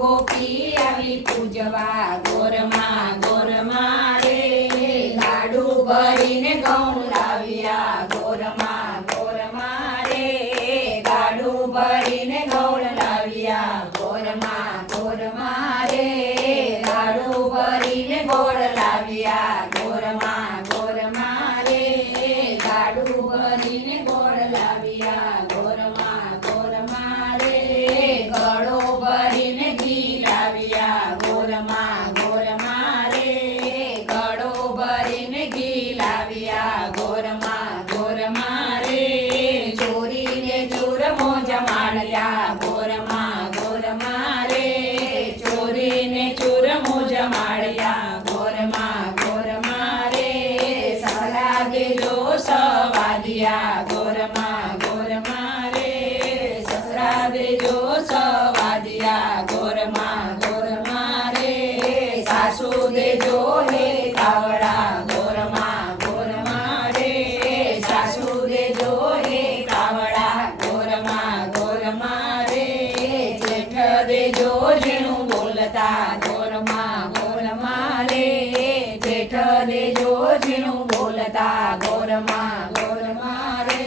ગોપી આવી પૂજવા ગોરમાં રે લાડુ ભરીને ઘઉં લાવ્યા ગોરમાં રે લાડુ ભરીને ઘઉં લાવ્યા ગોરમાં રે લાડુ ભરીને ગોળ લાવ્યા ગોરમાં રે લાડુ ભરીને ગોળ લાવ્યા ગોરમાં રે ગળો ભરીને ઘી લાવ્યા ગોરમાં રે ગળો ભરીને ઘી લાવ્યા ગોરમાં રે ચોરીને ચૂરમો જમાડ્યા ગોરમાં રે ચોરીને ચૂરમો જમાડ્યા ગોરમાં રે સસરા દેજો સવાદિયા ગોરમાં રે સસરા દેજો સવાદિયા ગોરમાં રે સાસુ દેજો હે કાવડા ગોરમાં રે સાસુ દેજો હે કાવડા ગોરમાં રે જેઠ દેજો ઝીણું બોલતા ગોરમાં રે જેઠ દેજો ઝીણું બોલતા ગોરમાં રે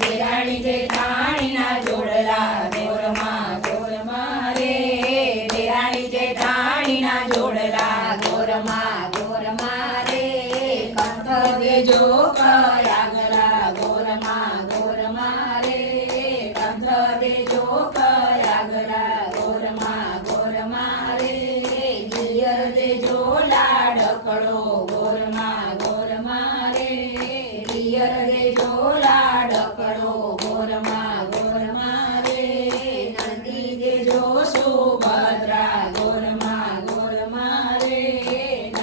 દેરાણી જેઠાણીના જોડલા ગોરમાં રે દેરાણી જેઠાણીના જોડલા ગોરમાં રે કંઠ દેજો કયાગલા ગોરમાં રે કંઠ દેજો કયાગલા ગોરમાં રે દિયર દેજો લાડકડો ગોરમાં રે દિયર દેજો લાડકડો ગોરમાં રે નંદી દેજો સુભદ્રા ગોરમાં રે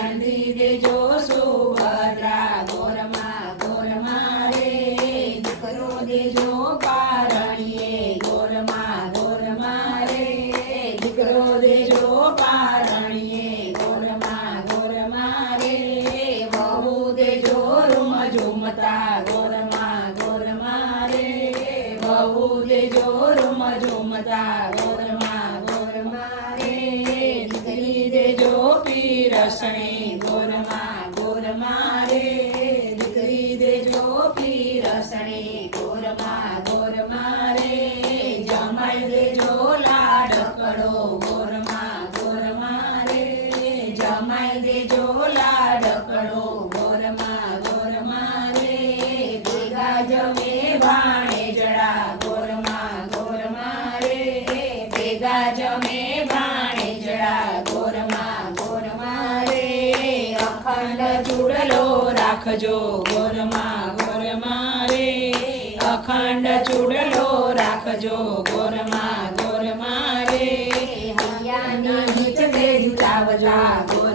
નંદી દેજો સુભદ્રા ગોરમાં રે દીકરો દેજો પારણીએ ગોરમાં રે દીકરો દેજો પારણીએ ગોરમાં રે વહુ દેજો રૂમ ઝૂમતા ગોરમાં રે વહુ દેજો રૂમ ઝૂમતા ગોરમાં રે દીકરી દેજો પીરસણે ગોરમાં રે દીકરી દેજો પીરસણે ગોરમાં રે જમાઈ દેજો લાડકડો ગોરમાં રે જમાઈ દેજો લાડકડો ગોરમાં રે ભેગા જમે ભાણેજડા ગોરમાં રે ભેગા જમે ભાણેજડા ગોરમાં રે અખંડ ચૂડલો રાખજો ગોરમાં રે અખંડ ચૂડલો રાખજો ગોરમાં રે હૈયાની નીચ દેજ લાવજો